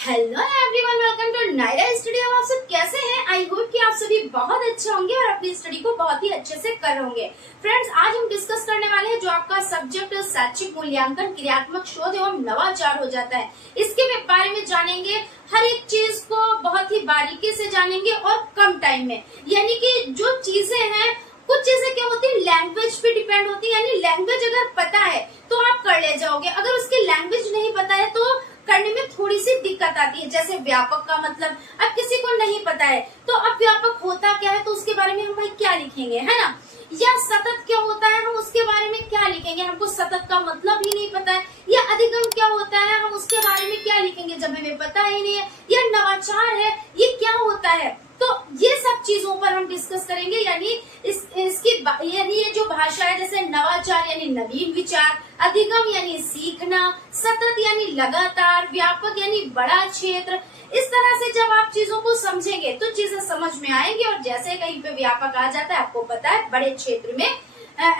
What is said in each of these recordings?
Hello everyone, welcome to Naira study. आप सब कैसे हैं? आई होप कि आप सभी बहुत अच्छे होंगे और अपनी स्टडी को बहुत ही अच्छे से कर रहे होंगे। फ्रेंड्स, आज हम डिस्कस करने वाले हैं जो आपका सब्जेक्ट शैक्षिक मूल्यांकन, क्रियात्मक शोध एवं नवाचार हो जाता है। इसके बारे में जानेंगे, हर एक चीज को बहुत ही बारीकी से जानेंगे और कम टाइम में। यानी कि जो चीजें हैं, कुछ चीजें क्या होती है, लैंग्वेज पे डिपेंड होती है। यानी लैंग्वेज अगर पता है तो आप कर ले जाओगे, अगर उसकी लैंग्वेज नहीं पता है तो करने में थोड़ी सी दिक्कत आती है। जैसे व्यापक का मतलब अब किसी को नहीं पता है, तो अब व्यापक होता क्या है तो उसके बारे में हम भाई क्या लिखेंगे, है ना। या सतत क्या होता है, हम उसके बारे में क्या लिखेंगे, हमको सतत का मतलब ही नहीं पता है। या अधिगम क्या होता है, हम उसके बारे में क्या लिखेंगे जब हमें पता ही नहीं है। या नवाचार है, ये क्या होता है, तो ये सब चीजों पर हम डिस्कस करेंगे। यानी यानी ये जो भाषा है, जैसे नवाचार यानी नवीन विचार, अधिगम यानी सीखना, सतत यानी लगातार, व्यापक यानी बड़ा क्षेत्र। इस तरह से जब आप चीजों को समझेंगे तो चीजें समझ में आएंगी। और जैसे कहीं पे व्यापक आ जाता है, आपको पता है बड़े क्षेत्र में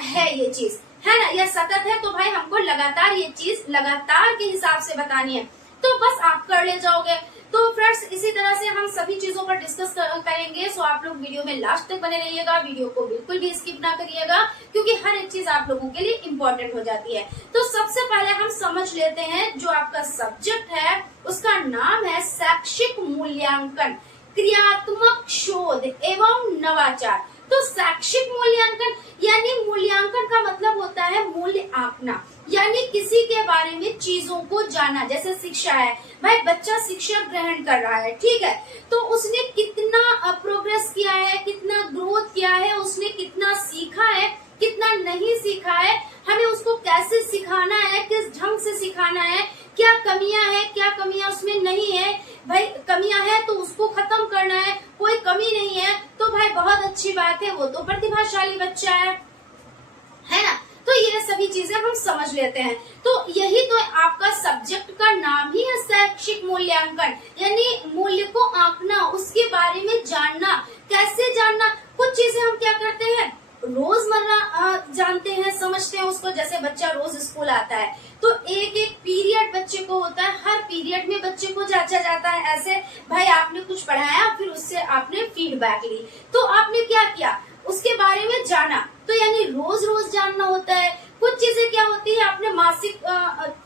है ये चीज, है ना। या सतत है तो भाई हमको लगातार ये चीज लगातार के हिसाब से बतानी है, तो बस आप कर ले जाओगे। तो फ्रेंड्स, इसी तरह से हम सभी चीजों पर डिस्कस करेंगे। सो आप लोग वीडियो में लास्ट तक बने रहिएगा, वीडियो को बिल्कुल भी स्किप ना करिएगा, क्योंकि हर एक चीज आप लोगों के लिए इम्पोर्टेंट हो जाती है। तो सबसे पहले हम समझ लेते हैं, जो आपका सब्जेक्ट है उसका नाम है शैक्षिक मूल्यांकन, क्रियात्मक शोध एवं नवाचार। तो शैक्षिक मूल्यांकन यानी मूल्यांकन का मतलब होता है मूल्य आंकना, यानी किसी के बारे में चीजों को जाना। जैसे शिक्षा है, भाई बच्चा शिक्षा ग्रहण कर रहा है, ठीक है, तो उसने कितना प्रोग्रेस किया है, कितना ग्रोथ किया है, उसने कितना सीखा है, कितना नहीं सीखा है, हमें उसको कैसे सिखाना है, किस ढंग से सिखाना है, क्या कमियां है, क्या कमियां उसमें नहीं है। भाई कमियां है तो उसको खत्म करना है, कोई कमी नहीं है तो भाई बहुत अच्छी बात है, वो तो प्रतिभाशाली बच्चा है ना। तो ये सभी चीजें हम समझ लेते हैं। तो यही तो आपका सब्जेक्ट का नाम ही है शैक्षिक मूल्यांकन, यानी मूल्य को आंकना, उसके बारे में जानना। कैसे जानना, कुछ चीजें हम क्या करते हैं, रोजमर्रा जानते हैं, समझते हैं उसको। जैसे बच्चा रोज स्कूल आता है तो एक एक पीरियड बच्चे को होता है, हर पीरियड में बच्चे को जांचा जाता है। ऐसे भाई आपने कुछ पढ़ाया, फिर उससे आपने फीडबैक ली, तो आपने क्या किया, उसके बारे में जाना। तो यानी रोज रोज जानना होता है। कुछ चीजें क्या होती है, आपने मासिक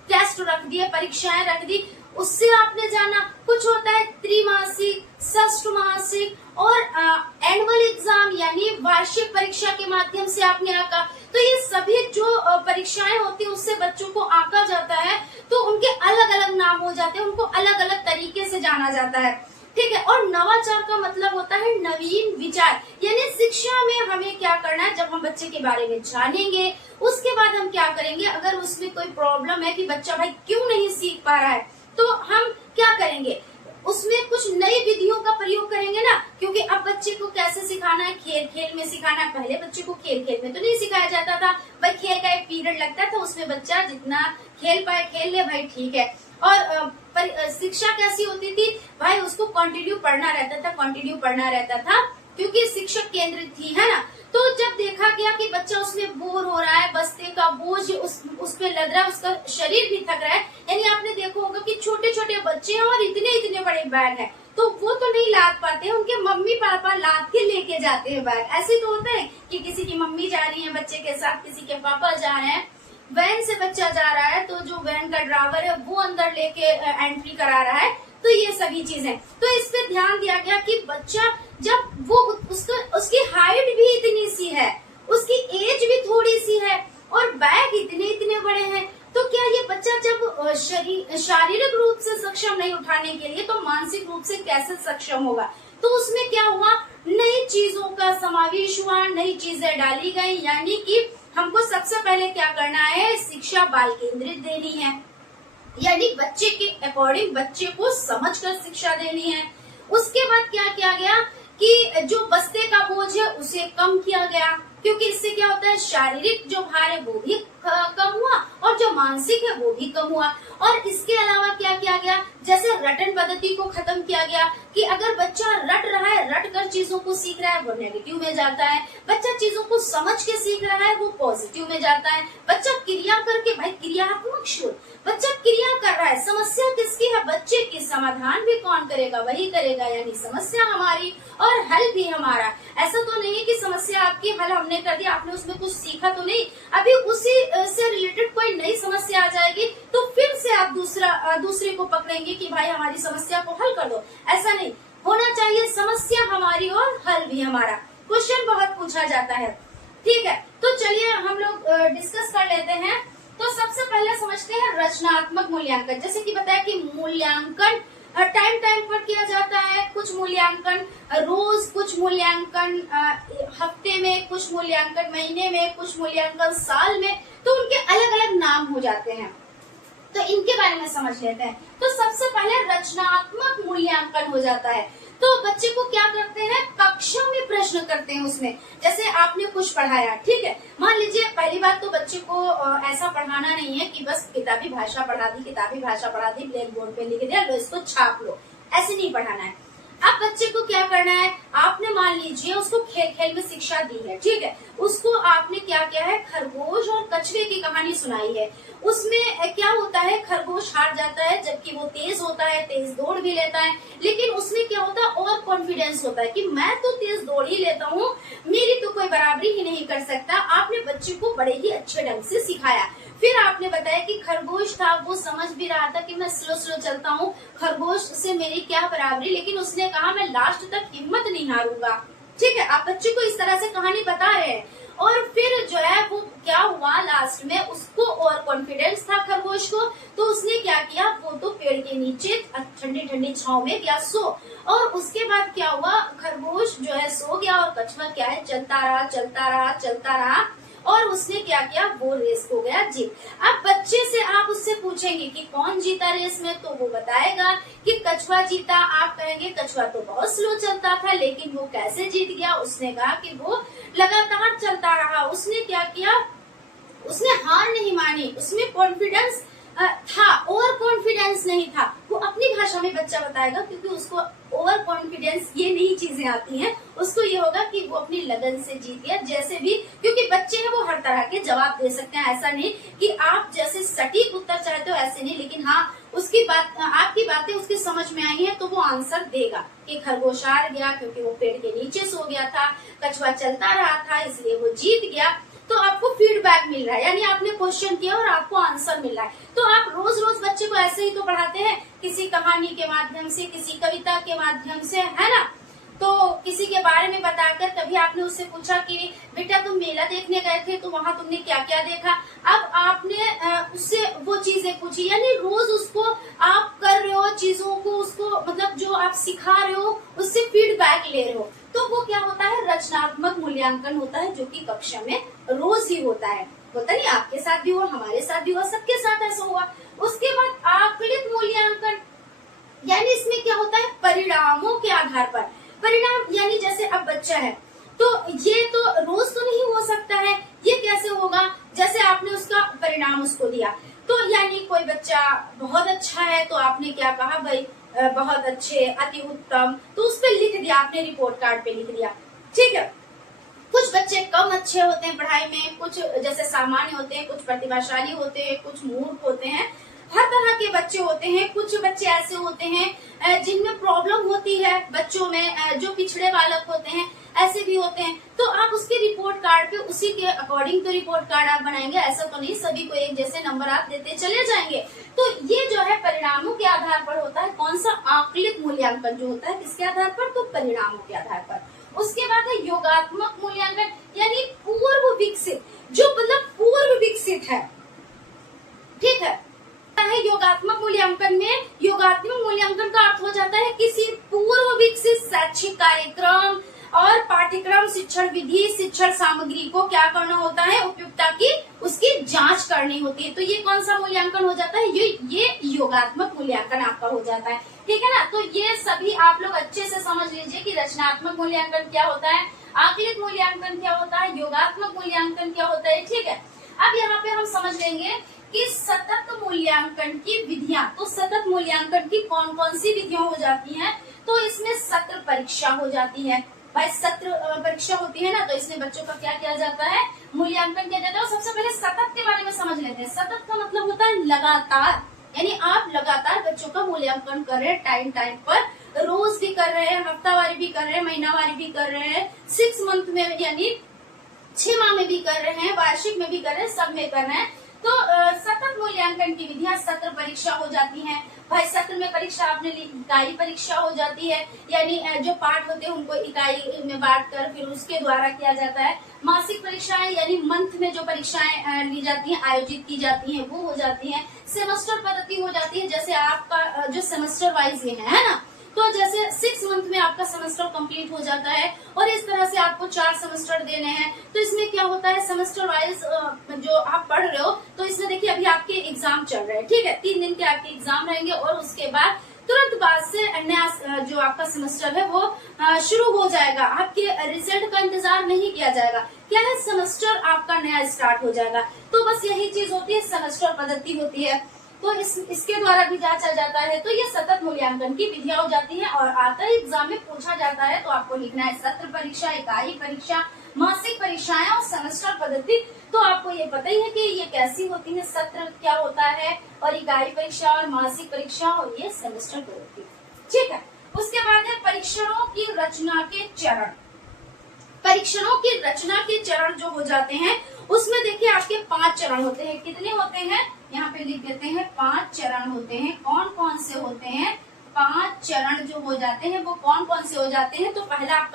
टेस्ट रख दिए, परीक्षाएं रख दी, उससे आपने जाना। कुछ होता है त्रिमासिक, षष्टमासिक और एनुअल एग्जाम यानी वार्षिक परीक्षा के माध्यम से आपने आंका। तो ये सभी जो परीक्षाएं होती है उससे बच्चों को आंका जाता है, तो उनके अलग अलग नाम हो जाते हैं, उनको अलग अलग तरीके से जाना जाता है, ठीक है। और नवाचार का मतलब होता है नवीन विचार, यानी शिक्षा में हमें क्या करना है, जब हम बच्चे के बारे में जानेंगे उसके बाद हम क्या करेंगे, अगर उसमें कोई प्रॉब्लम है कि बच्चा भाई क्यों नहीं सीख पा रहा है, तो हम क्या करेंगे, उसमें कुछ नई विधियों का प्रयोग करेंगे ना। क्योंकि अब बच्चे को कैसे सिखाना है, खेल खेल में सिखाना है। पहले बच्चे को खेल खेल में तो नहीं सिखाया जाता था, भाई खेल का एक पीरियड लगता था, उसमें बच्चा जितना खेल पाए खेल ले, भाई ठीक है। और शिक्षा कैसी होती थी, भाई उसको कंटिन्यू पढ़ना रहता था, क्योंकि शिक्षक केंद्रित थी, है ना। तो जब देखा गया कि बच्चा उसमें बोर हो रहा है, बस्ते का बोझ उस पे लद रहा है, उसका शरीर भी थक रहा है। यानी आपने देखा होगा कि छोटे छोटे बच्चे हैं और इतने इतने बड़े बैग हैं, तो वो तो नहीं लाद पाते हैं, उनके मम्मी पापा लाद के लेके जाते हैं बैग। ऐसे तो होता है कि किसी की मम्मी जा रही है बच्चे के साथ, किसी के पापा जा रहे हैं, वैन से बच्चा जा रहा है, तो जो वैन का ड्राइवर है वो अंदर लेके एंट्री करा रहा है। तो ये सभी चीजें, तो इस पे ध्यान दिया गया कि बच्चा जब वो उसकी हाइट भी इतनी सी है, उसकी एज भी थोड़ी सी है और बैग इतने इतने बड़े हैं, तो क्या ये बच्चा जब शारीरिक रूप से सक्षम नहीं उठाने के लिए, तो मानसिक रूप से कैसे सक्षम होगा। तो उसमें क्या हुआ, नई चीजों का समावेश हुआ, नई चीजें डाली गई। यानी कि हमको सबसे पहले क्या करना है, शिक्षा बाल केंद्रित देनी है, यानी बच्चे के अकॉर्डिंग बच्चे को समझकर शिक्षा देनी है। उसके बाद क्या किया गया कि जो बस्ते का बोझ है उसे कम किया गया, क्योंकि इससे क्या होता है, शारीरिक जो भार है वो भी कम हुआ और जो मानसिक है वो भी कम हुआ। और इसके अलावा क्या किया गया, जैसे रटन पद्धति को खत्म किया गया कि अगर बच्चा रट रहा है, रट कर चीजों को सीख रहा है, वो नेगेटिव में जाता है। बच्चा चीजों को समझ के सीख रहा है, वो पॉजिटिव में जाता है। बच्चा क्रिया करके, भाई क्रियात्मक शुरू, बच्चा क्रिया कर रहा है, समस्या किसकी है? बच्चे की। समाधान भी कौन करेगा? वही करेगा, यानी समस्या हमारी और हल भी हमारा। ऐसा तो नहीं है कि समस्या आपकी, हल हमने कर दिया, आपने उसमें कुछ सीखा तो नहीं, अभी उसी से रिलेटेड कोई नई समस्या आ जाएगी तो फिर से आप दूसरे को पकड़ेंगे कि भाई हमारी समस्या को हल कर दो। ऐसा नहीं होना चाहिए, समस्या हमारी और हल भी हमारा। क्वेश्चन बहुत पूछा जाता है, ठीक है। तो चलिए हम लोग डिस्कस कर लेते हैं। तो सबसे पहले समझते हैं रचनात्मक मूल्यांकन। जैसे कि बताया कि मूल्यांकन टाइम पर किया जाता है, कुछ मूल्यांकन रोज, कुछ मूल्यांकन हफ्ते में, कुछ मूल्यांकन महीने में, कुछ मूल्यांकन साल में, तो उनके अलग अलग नाम हो जाते हैं। तो इनके बारे में समझ लेते हैं। तो सबसे पहले रचनात्मक मूल्यांकन हो जाता है। तो बच्चे को क्या करते हैं? कक्षा में प्रश्न करते हैं। उसमें जैसे आपने कुछ पढ़ाया, ठीक है, मान लीजिए पहली बात तो बच्चे को ऐसा पढ़ाना नहीं है कि बस किताबी भाषा पढ़ा दी, ब्लैक बोर्ड पे लिख दिया, लो इसको छाप लो, ऐसे नहीं पढ़ाना है। अब बच्चे को क्या करना है? आपने मान लीजिए उसको खेल खेल में शिक्षा दी है, ठीक है, उसको आपने क्या किया है? खरगोश और कछुए की कहानी सुनाई है। उसमें क्या होता है? खरगोश हार जाता है, जबकि वो तेज होता है, तेज दौड़ भी लेता है, लेकिन उसमें क्या होता है? और कॉन्फिडेंस होता है कि मैं तो तेज दौड़ ही लेता हूँ, मेरी तो कोई बराबरी ही नहीं कर सकता। आपने बच्चे को बड़े ही अच्छे ढंग से सिखाया। फिर आपने बताया कि खरगोश था, वो समझ भी रहा था कि मैं स्लो चलता हूँ, खरगोश से मेरी क्या बराबरी, लेकिन उसने कहा मैं लास्ट तक हिम्मत नहीं हारूंगा, ठीक है। आप बच्चे को इस तरह से कहानी बता रहे हैं। और फिर जो है वो क्या हुआ, लास्ट में उसको और कॉन्फिडेंस था खरगोश को, तो उसने क्या किया? वो तो पेड़ के नीचे ठंडी छांव में गया सो, और उसके बाद क्या हुआ? खरगोश जो है सो गया और कछुआ क्या है? चलता रहा और उसने क्या किया? वो रेस हो गया जीत। अब बच्चे से आप उससे पूछेंगे कि कौन जीता रेस में, तो वो बताएगा कि कछुआ जीता। आप कहेंगे कछुआ तो बहुत स्लो चलता था, लेकिन वो कैसे जीत गया? उसने कहा कि वो लगातार चलता रहा। उसने क्या किया? उसने हार नहीं मानी, उसमें कॉन्फिडेंस था, ओवर कॉन्फिडेंस नहीं था। वो अपनी भाषा में बच्चा बताएगा, क्योंकि उसको ओवर कॉन्फिडेंस ये नई चीजें आती हैं। उसको ये होगा कि वो अपनी लगन से जीत गया, जैसे भी, क्योंकि बच्चे हैं वो हर तरह के जवाब दे सकते हैं। ऐसा नहीं कि आप जैसे सटीक उत्तर चाहते हो, ऐसे नहीं, लेकिन हाँ उसकी बात, आपकी बातें उसकी समझ में आई है तो वो आंसर देगा कि खरगोश हार गया क्योंकि वो पेड़ के नीचे सो गया था, कछुआ चलता रहा था इसलिए वो जीत गया। तो आपको फीडबैक मिल रहा है, यानी आपने क्वेश्चन किया और आपको आंसर मिल रहा है। तो आप रोज बच्चे को ऐसे ही तो पढ़ाते हैं, किसी कहानी के माध्यम से, किसी कविता के माध्यम से, है ना। तो किसी के बारे में बताकर, कभी आपने उससे पूछा कि बेटा तुम मेला देखने गए थे तो वहां तुमने क्या क्या देखा। अब आपने उससे वो चीजें पूछी, यानी रोज उसको आप कर रहे हो चीजों को, उसको मतलब जो आप सिखा रहे हो उससे फीडबैक ले रहे हो, तो वो क्या होता है? रचनात्मक मूल्यांकन होता है, जो कि कक्षा में रोज ही होता है। होता नहीं, आपके साथ भी हुआ, हमारे साथ भी हुआ, सबके साथ ऐसा हुआ। उसके बाद आकलित मूल्यांकन, यानी इसमें क्या होता है? परिणामों के आधार पर। परिणाम यानी जैसे अब बच्चा है तो ये तो रोज तो नहीं हो सकता है, ये कैसे होगा? जैसे आपने उसका परिणाम उसको दिया, तो यानी कोई बच्चा बहुत अच्छा है तो आपने क्या कहा? भाई बहुत अच्छे, अति उत्तम, तो उस पर लिख दिया आपने, रिपोर्ट कार्ड पे लिख दिया, ठीक है। कुछ बच्चे कम अच्छे होते हैं पढ़ाई में, कुछ जैसे सामान्य होते हैं, कुछ प्रतिभाशाली होते हैं, कुछ मूर्ख होते हैं, हर तरह के बच्चे होते हैं। कुछ बच्चे ऐसे होते हैं जिनमें प्रॉब्लम होती है बच्चों में, जो पिछड़े बालक होते हैं, ऐसे भी होते हैं। तो आप उसके रिपोर्ट कार्ड पे उसी के अकॉर्डिंग तो रिपोर्ट कार्ड आप बनाएंगे, ऐसा तो नहीं सभी को एक जैसे नंबर आप देते चले जाएंगे। तो ये जो है परिणामों के आधार पर होता है। कौन सा? आकलित मूल्यांकन जो होता है, किसके आधार पर? तो परिणामों के आधार पर। उसके बाद है योगात्मक मूल्यांकन, यानी पूर्व विकसित, जो मतलब पूर्व विकसित है, ठीक है। योगात्मक मूल्यांकन में, योगात्मक मूल्यांकन का अर्थ हो जाता है किसी पूर्व विकसित शैक्षिक कार्यक्रम और पाठ्यक्रम, शिक्षण विधि, शिक्षण सामग्री को क्या करना होता है? उपयुक्तता की उसकी जांच करनी होती है। तो ये कौन सा मूल्यांकन हो जाता है? ये योगात्मक मूल्यांकन आपका हो जाता है, ठीक है ना। तो ये सभी आप लोग अच्छे से समझ लीजिए कि रचनात्मक मूल्यांकन क्या होता है, आकलित मूल्यांकन क्या होता है, योगात्मक मूल्यांकन क्या होता है, ठीक है। अब यहाँ पे हम समझ लेंगे कि सतत मूल्यांकन की विधियां। तो सतत मूल्यांकन की कौन कौन सी विधियां हो जाती हैं? तो इसमें सत्र परीक्षा हो जाती है। भाई सत्र परीक्षा होती है ना, तो इसमें बच्चों का क्या किया जाता है? मूल्यांकन किया जाता है। और सबसे पहले सतत के बारे में समझ लेते हैं। सतत का मतलब होता है लगातार, यानी आप लगातार बच्चों का मूल्यांकन कर रहे हैं टाइम टाइम पर, रोज भी कर रहे हैं, हफ्तावारी भी कर रहे हैं, महीनावारी भी कर रहे हैं, 6 मंथ में यानी 6 माह में भी कर रहे हैं, वार्षिक में भी कर रहे हैं, सब में कर रहे हैं। तो सतत मूल्यांकन की विधियां सत्र परीक्षा हो जाती हैं। भाई सत्र में परीक्षा आपने ली, इकाई परीक्षा हो जाती है, यानी जो पाठ होते हैं उनको इकाई में बांटकर फिर उसके द्वारा किया जाता है। मासिक परीक्षाएं यानी मंथ में जो परीक्षाएं ली जाती हैं, आयोजित की जाती हैं, वो हो जाती हैं। सेमेस्टर पद्धति हो जाती है, जैसे आपका जो सेमेस्टर वाइज ये है ना, तो जैसे 6 मंथ में आपका सेमेस्टर कंप्लीट हो जाता है और इस तरह से आपको 4 सेमेस्टर देने हैं। तो इसमें क्या होता है, सेमेस्टर वाइज जो आप पढ़ रहे हो, तो इसमें देखिए अभी आपके एग्जाम चल रहे हैं, ठीक है, 3 दिन के आपके एग्जाम रहेंगे और उसके बाद तुरंत बाद से नया जो आपका सेमेस्टर है वो शुरू हो जाएगा। आपके रिजल्ट का इंतजार नहीं किया जाएगा, क्या है, सेमेस्टर आपका नया स्टार्ट हो जाएगा। तो बस यही चीज होती है, सेमेस्टर पद्धति होती है। तो इसके द्वारा भी जांचा जाता है। तो ये सतत मूल्यांकन की विधियां हो जाती है और आता है एग्जाम में पूछा जाता है, तो आपको लिखना है सत्र परीक्षा, इकाई परीक्षा, मासिक परीक्षाएं और सेमेस्टर पद्धति। तो आपको ये पता ही है कि ये कैसी होती है, सत्र क्या होता है और इकाई परीक्षा और मासिक परीक्षा और ये सेमेस्टर पद्धति, ठीक है। उसके बाद है परीक्षणों की रचना के चरण। परीक्षणों की रचना के चरण जो हो जाते हैं, उसमें देखिए आपके 5 चरण होते हैं। कितने होते हैं, यहाँ पे लिख देते हैं, 5 चरण होते हैं। कौन कौन से होते हैं? 5 चरण जो हो जाते हैं वो कौन कौन से हो जाते हैं? तो पहला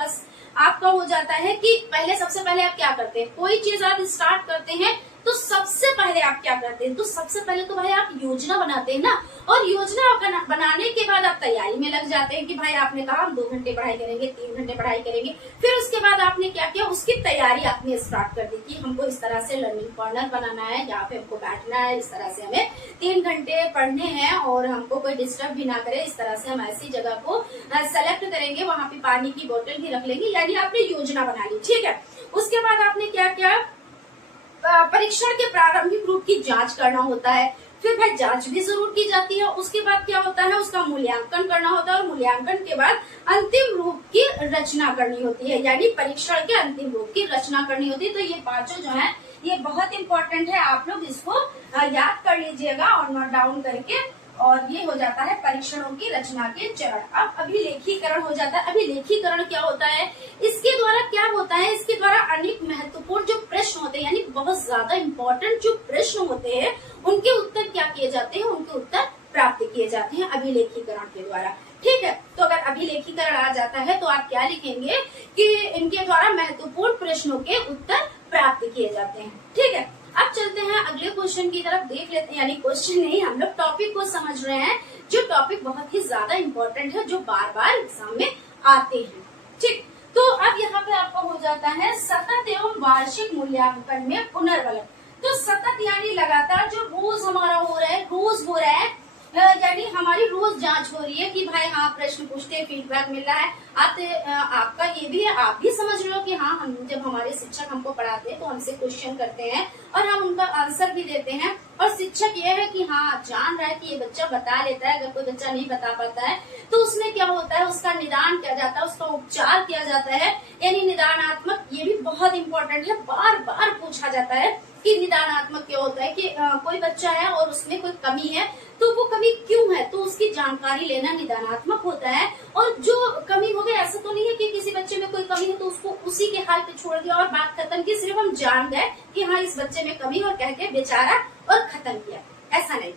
आपका हो जाता है कि पहले सबसे पहले आप क्या करते हैं, कोई चीज आप स्टार्ट करते हैं तो सबसे पहले आप क्या करते हैं? तो सबसे पहले तो भाई आप योजना बनाते हैं ना, और योजना बनाने के बाद आप तैयारी में लग जाते हैं कि भाई आपने कहा हम 2 घंटे पढ़ाई करेंगे, 3 घंटे पढ़ाई करेंगे। फिर उसके बाद आपने क्या किया, उसकी तैयारी आपने स्टार्ट कर दी कि हमको इस तरह से लर्निंग कॉर्नर बनाना है, यहाँ पे हमको बैठना है, इस तरह से हमें 3 घंटे पढ़ने हैं और हमको कोई डिस्टर्ब भी ना करे, इस तरह से हम ऐसी जगह को सेलेक्ट करेंगे, वहां पे पानी की बोतल भी रख लेंगे, यानी आपने योजना बना ली, ठीक है। उसके बाद आपने क्या किया, परीक्षण के प्रारंभिक रूप की जांच करना होता है। फिर भाई जांच भी जरूर की जाती है। उसके बाद क्या होता है, उसका मूल्यांकन करना होता है और मूल्यांकन के बाद अंतिम रूप की रचना करनी होती है, यानी परीक्षण के अंतिम रूप की रचना करनी होती है। तो ये 5 जो है ये बहुत इंपॉर्टेंट है, आप लोग इसको याद कर लीजिएगा और नोट डाउन करके। और ये हो जाता है परीक्षणों की रचना के चरण। अब अभिलेखीकरण हो जाता है। अभिलेखीकरण क्या होता है, इसके द्वारा क्या होता है, इसके द्वारा अनेक महत्वपूर्ण जो प्रश्न होते हैं, यानी बहुत ज्यादा इम्पोर्टेंट जो प्रश्न होते हैं, उनके उत्तर क्या किए जाते हैं, उनके उत्तर प्राप्त किए जाते हैं अभिलेखीकरण के द्वारा, ठीक है। तो अगर अभिलेखीकरण आ जाता है तो आप क्या लिखेंगे कि इनके द्वारा महत्वपूर्ण प्रश्नों के उत्तर प्राप्त किए जाते हैं, ठीक है। अब चलते हैं अगले क्वेश्चन की तरफ, देख लेते हैं, यानी क्वेश्चन नहीं, हम लोग टॉपिक को समझ रहे हैं, जो टॉपिक बहुत ही ज्यादा इम्पोर्टेंट है, जो बार बार एग्जाम में आते हैं, ठीक। तो अब यहाँ पे आपका हो जाता है सतत एवं वार्षिक मूल्यांकन में पुनर्वलन। तो सतत यानी लगातार, जो रोज हमारा हो रहा है, रोज हो रहा है, यानी हमारी रोज जांच हो रही है कि भाई हाँ प्रश्न पूछते हैं, फीडबैक मिल रहा है। आपका ये भी है, आप भी समझ रहे हो कि हाँ, हम जब हमारे शिक्षक हमको पढ़ाते हैं तो हमसे क्वेश्चन करते हैं और हम उनका आंसर भी देते हैं, और शिक्षक ये है कि हाँ जान रहा है कि ये बच्चा बता लेता है। अगर कोई बच्चा नहीं बता पाता है तो उसमें क्या होता है, उसका निदान किया जाता है, उसका उपचार किया जाता है, यानी निदानात्मक। ये भी बहुत इंपॉर्टेंट है, बार बार पूछा जाता है कि निदानात्मक क्या होता है, कि कोई बच्चा है और उसमें कोई कमी है, तो वो कमी क्यों है, तो उसकी जानकारी लेना निदानात्मक होता है। और जो कमी हो गई, ऐसा तो नहीं है कि किसी बच्चे में कोई कमी है तो उसको उसी के हाल पे छोड़ दिया और बात खत्म की, सिर्फ हम जान गए कि हाँ इस बच्चे में कमी और कह के बेचारा और खत्म किया, ऐसा नहीं।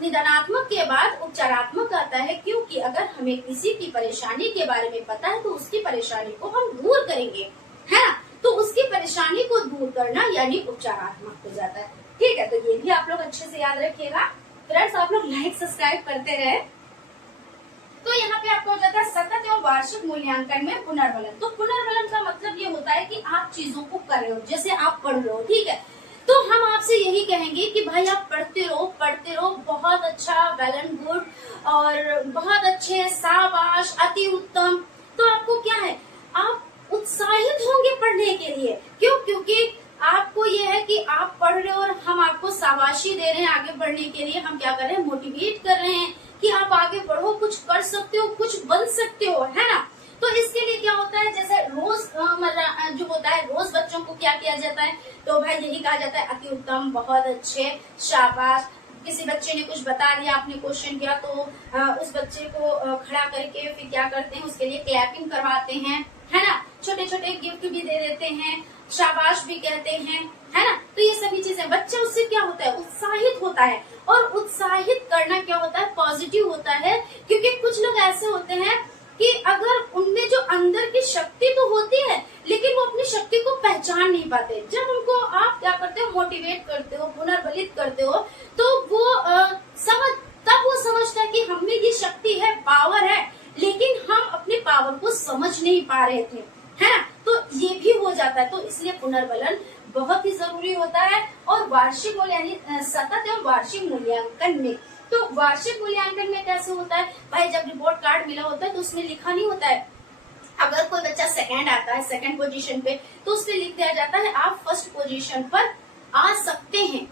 निदानात्मक के बाद उपचारात्मक आता है, क्योंकि अगर हमें किसी की परेशानी के बारे में पता है तो उसकी परेशानी को हम दूर करेंगे, है ना। तो उसकी परेशानी को दूर करना यानी उपचारात्मक हो जाता है, ठीक है। तो ये भी आप लोग अच्छे से याद रखिएगा। फ्रेंड्स, आप लोग लाइक सब्सक्राइब करते रहे। तो यहाँ पे आपको हो जाता है सतत एवं वार्षिक मूल्यांकन में पुनर्वलन। तो पुनर्वलन का मतलब ये होता है कि आप चीजों को कर रहे हो, जैसे आप पढ़ रहे हो, ठीक है। तो हम आपसे यही कहेंगे कि भाई आप पढ़ते रहो, बहुत अच्छा, वेल एंड गुड, और बहुत अच्छे, शाबाश, अति उत्तम। तो आपको क्या है, आप उत्साहित होंगे पढ़ने के लिए, क्यों? क्योंकि आपको ये है कि आप पढ़ रहे हो और हम आपको शाबाशी दे रहे हैं आगे बढ़ने के लिए। हम क्या कर रहे हैं, मोटिवेट कर रहे हैं कि आप आगे बढ़ो, कुछ कर सकते हो, कुछ बन सकते हो, है ना। तो इसके लिए क्या होता है, जैसे रोज जो होता है, रोज बच्चों को क्या किया जाता है, तो भाई यही कहा जाता है अति उत्तम, बहुत अच्छे, शाबाश। किसी बच्चे ने कुछ बता दिया, आपने क्वेश्चन किया, तो उस बच्चे को खड़ा करके फिर क्या करते हैं, उसके लिए क्लैपिंग करवाते हैं, है ना। छोटे छोटे गिफ्ट भी दे देते हैं, शाबाश भी कहते हैं, है ना। तो ये सभी चीजें, बच्चा उससे क्या होता है, उत्साहित होता है। और उत्साहित करना क्या होता है, पॉजिटिव होता है। क्योंकि कुछ लोग ऐसे होते हैं कि अगर उनमें जो अंदर की शक्ति तो होती है, लेकिन वो अपनी शक्ति को पहचान नहीं पाते। जब उनको आप क्या करते हो, मोटिवेट करते हो, पुनर्बलित करते हो, तो वो तब वो समझता है कि हम में ये शक्ति है, पावर है, लेकिन हम अपने पावर को समझ नहीं पा रहे थे, है ना। तो ये भी हो जाता है। तो इसलिए पुनर्बलन बहुत ही जरूरी होता है। और वार्षिक मूल्यांकन, सतत एवं वार्षिक मूल्यांकन में, तो वार्षिक मूल्यांकन में कैसे होता है भाई, जब रिपोर्ट कार्ड मिला होता है तो उसमें लिखा नहीं होता है, अगर कोई बच्चा सेकंड आता है, सेकंड पोजीशन पे, तो उसमें लिख दिया जाता है आप फर्स्ट पोजीशन पर आ सकते हैं।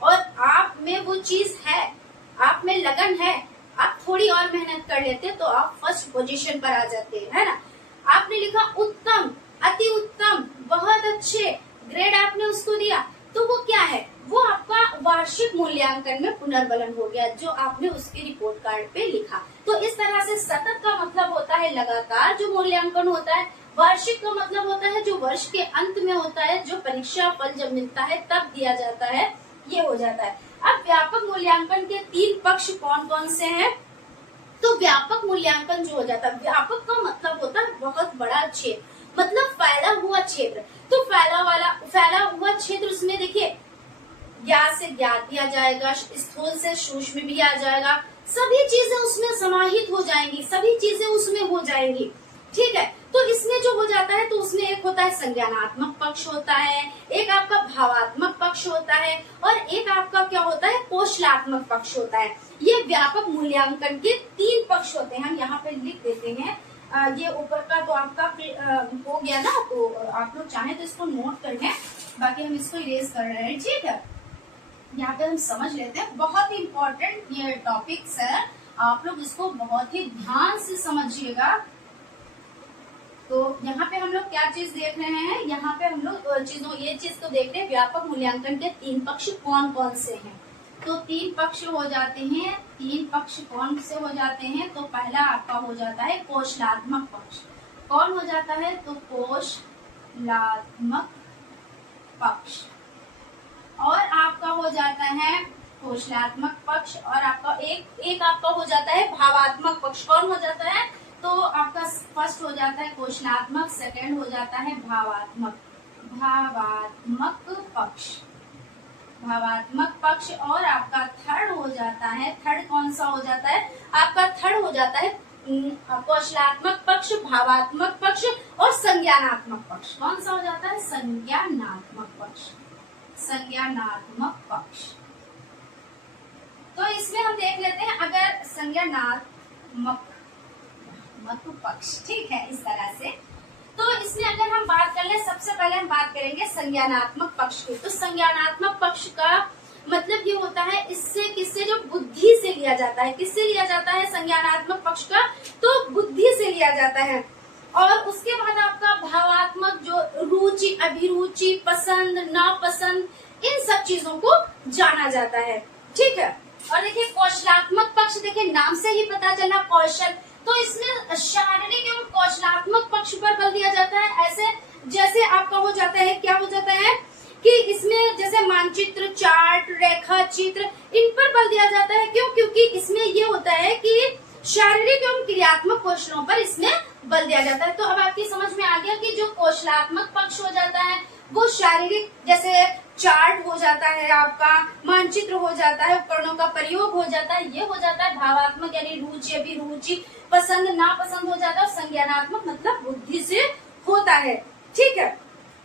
और आप में वो चीज है, आप में लगन है, आप थोड़ी और मेहनत कर लेते तो आप फर्स्ट पोजीशन पर आ जाते हैं, है ना। आपने लिखा उत्तम, अति उत्तम, बहुत अच्छे, ग्रेड आपने उसको दिया, तो वो क्या है, वो आपका वार्षिक मूल्यांकन में पुनर्बलन हो गया, जो आपने उसके रिपोर्ट कार्ड पे लिखा। तो इस तरह से सतत का मतलब होता है लगातार जो मूल्यांकन होता है, वार्षिक का मतलब होता है जो वर्ष के अंत में होता है, जो परीक्षा फल जब मिलता है तब दिया जाता है, ये हो जाता है। अब व्यापक मूल्यांकन के 3 पक्ष कौन कौन से हैं, तो व्यापक मूल्यांकन जो हो जाता है, व्यापक का मतलब होता है बहुत बड़ा क्षेत्र, मतलब फैला हुआ क्षेत्र। तो फैला हुआ क्षेत्र, उसमें देखिए ज्ञात से ज्ञात भी आ जाएगा, स्थूल से सूक्ष्म भी आ जाएगा, सभी चीजें उसमें समाहित हो जाएंगी, सभी चीजें उसमें हो जाएंगी, ठीक है। तो इसमें जो हो जाता है, तो उसमें एक होता है संज्ञानात्मक पक्ष होता है, एक आपका भावात्मक पक्ष होता है, और एक आपका क्या होता है, कौशलात्मक पक्ष होता है। ये व्यापक मूल्यांकन के 3 पक्ष होते हैं। हम यहाँ पे लिख देते हैं, ये ऊपर का तो आपका हो गया ना, तो आप लोग चाहे तो इसको नोट कर लें, बाकी हम इसको इरेज कर रहे हैं, ठीक है। यहाँ पे हम समझ लेते हैं, बहुत ही इम्पोर्टेंट ये टॉपिक्स है, आप लोग इसको बहुत ही ध्यान से समझिएगा। तो यहाँ पे हम लोग क्या चीज देख रहे हैं, यहाँ पे हम लोग ये चीज तो देख रहे हैं, व्यापक मूल्यांकन के 3 पक्ष कौन कौन से हैं। तो 3 पक्ष हो जाते हैं, 3 पक्ष कौन से हो जाते हैं, तो पहला आपका हो जाता है कौशलात्मक पक्ष। कौन हो जाता है, तो कौशलात्मक पक्ष। और आपका हो जाता है कौशलात्मक पक्ष, और आपका एक आपका हो जाता है भावात्मक पक्ष। कौन हो जाता है, तो आपका फर्स्ट हो जाता है कौशलात्मक, सेकंड हो जाता है भावात्मक पक्ष, भावात्मक पक्ष। और आपका थर्ड हो जाता है, थर्ड कौन सा हो जाता है, आपका थर्ड हो जाता है कौशलात्मक पक्ष, भावात्मक पक्ष और संज्ञानात्मक पक्ष। कौन सा हो जाता है, संज्ञानात्मक पक्ष, संज्ञानात्मक पक्ष। तो इसमें हम देख लेते हैं, अगर संज्ञानात्मक पक्ष, ठीक है, इस तरह से। तो इसमें अगर हम बात कर ले, सबसे पहले हम बात करेंगे संज्ञानात्मक पक्ष की। तो संज्ञानात्मक पक्ष का मतलब ये होता है, इससे किससे, जो बुद्धि से लिया जाता है। किससे लिया जाता है संज्ञानात्मक पक्ष का, तो बुद्धि से लिया जाता है। और उसके बाद आपका भावात्मक, जो रुचि, अभिरुचि, पसंद, नापसंद, इन सब चीजों को जाना जाता है, ठीक है। और देखिए कौशलात्मक पक्ष, देखिए नाम से ही पता चला कौशल, तो इसमें शारीरिक एवं कौशलात्मक पक्ष पर बल दिया जाता है। ऐसे जैसे आपका हो जाता है, क्या हो जाता है कि इसमें जैसे मानचित्र, चार्ट, रेखा चित्र, इन पर बल दिया जाता है। क्यों, क्योंकि इसमें ये होता है कि शारीरिक एवं क्रियात्मक कौशलों पर इसमें बल दिया जाता है। तो अब आपकी समझ में आ गया कि जो कौशलात्मक पक्ष हो जाता है वो शारीरिक, जैसे चार्ट हो जाता है, आपका मानचित्र हो जाता है, उपकरणों का प्रयोग हो जाता है, ये हो जाता है भावात्मक, यानी रुचि, अभिरुचि, पसंद, नापसंद हो जाता है। संज्ञानात्मक मतलब बुद्धि से होता है, ठीक है।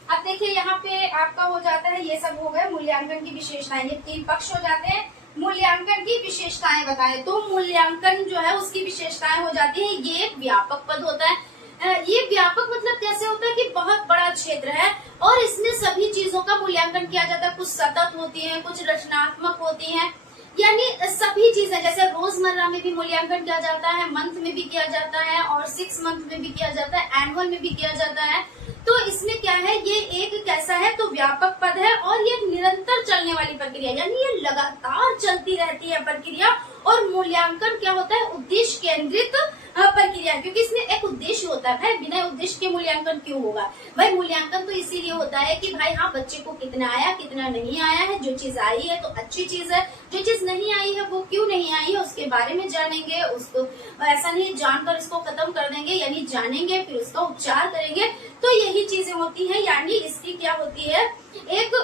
अब देखिए यहाँ पे आपका हो जाता है, ये सब हो गए मूल्यांकन की विशेषताएं, ये 3 पक्ष हो जाते हैं। मूल्यांकन की विशेषताएं बताएं, तो मूल्यांकन जो है उसकी विशेषताएं हो जाती है, ये एक व्यापक पद होता है। ये व्यापक मतलब कैसे होता है कि बहुत बड़ा क्षेत्र है और इसमें सभी चीजों का मूल्यांकन किया जाता है। कुछ सतत होती है, कुछ रचनात्मक होती है, यानी सभी चीजें, जैसे रोजमर्रा में भी मूल्यांकन किया जाता है, मंथ में भी किया जाता है और 6 मंथ में भी किया जाता है, एनुअल में भी किया जाता है। तो इसमें क्या है, ये एक कैसा है तो व्यापक पद है और ये निरंतर चलने वाली प्रक्रिया, यानी ये लगातार चलती रहती है प्रक्रिया। और मूल्यांकन क्या होता है, उद्देश्य केंद्रित प्रक्रिया, क्योंकि इसमें एक उद्देश्य होता है। भाई बिना उद्देश्य के मूल्यांकन क्यों होगा? भाई मूल्यांकन तो इसीलिए होता है कि भाई हाँ, बच्चे को कितना आया, कितना नहीं आया है। जो चीज आई है तो अच्छी चीज है, जो चीज नहीं आई है वो क्यों नहीं आई है उसके बारे में जानेंगे। उसको ऐसा नहीं जानकर इसको खत्म कर देंगे, यानी जानेंगे फिर उसका उपचार करेंगे। तो यही चीजें होती है, यानी इसकी क्या होती है, एक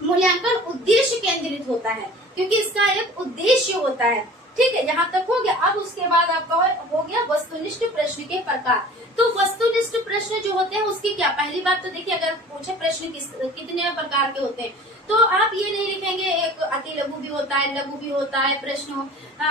मूल्यांकन उद्देश्य केंद्रित होता है, क्योंकि इसका एक उद्देश्य होता है। ठीक है, यहाँ तक हो गया। अब उसके बाद आपका हो गया वस्तुनिष्ठ प्रश्न के प्रकार। तो वस्तुनिष्ठ प्रश्न जो होते हैं उसकी क्या, पहली बात तो देखिए, अगर पूछे प्रश्न कितने प्रकार के होते हैं तो आप ये नहीं लिखेंगे, एक अति लघु भी होता है, लघु भी होता है प्रश्न,